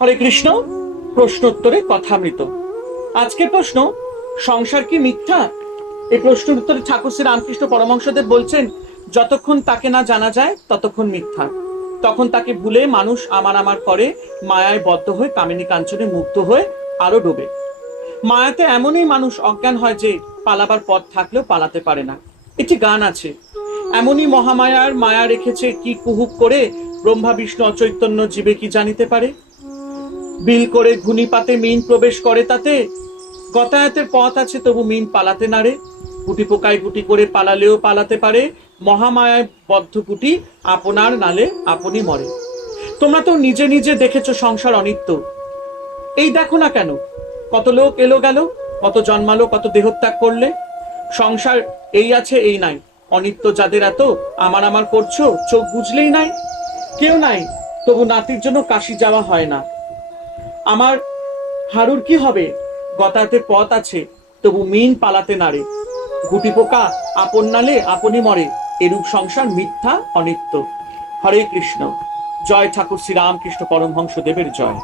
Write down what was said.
হরে কৃষ্ণ। প্রশ্নোত্তরে কথামৃত। আজকের প্রশ্ন, সংসার কি মিথ্যা? এই প্রশ্নের উত্তরে ঠাকুর শ্রী রামকৃষ্ণ পরমহংসদেব বলছেন, যতক্ষণ তাকে না জানা যায় ততক্ষণ মিথ্যা। তখন তাকে ভুলে মানুষ আমার আমার করে, মায়ায় বদ্ধ হয়ে কামিনী কাঞ্চনে মুগ্ধ হয়ে আরো ডোবে। মায়াতে এমনই মানুষ অজ্ঞান হয় যে পালাবার পথ থাকলেও পালাতে পারে না। একটি গান আছে, এমনই মহামায়ার মায়া রেখেছে কি কুহুক করে, ব্রহ্মা বিষ্ণু অচৈতন্য জীবে কি জানিতে পারে। বিল করে ঘুনি পাতে মিন প্রবেশ করে তাতে, গতায়াতের পথ আছে তবু মিন পালাতে নারে। গুটি পোকায় গুটি করে পালালেও পালাতে পারে, মহামায়ায় বদ্ধ গুটি আপনার নালে আপনি মরে। তোমরা তো নিজে নিজে দেখেছো সংসার অনিত্য। এই দেখো না কেন, কত লোক এলো গেল, কত জন্মালো, কত দেহত্যাগ করলে। সংসার এই আছে এই নাই, অনিত্য যাদের এত আমার আমার করছো, চোখ বুঝলেই নাই। কেউ নাই, তবু নাতির জন্য কাশি যাওয়া হয় না। আমার হারুর কি হবে, গতাতে পথ আছে তবু মিন পালাতে নারে। গুটি পোকা আপন নালে আপনি মরে, এরূপ সংসার মিথ্যা অনিত্য। হরে কৃষ্ণ। জয় ঠাকুর শ্রী রামকৃষ্ণ পরমহংস দেবের জয়।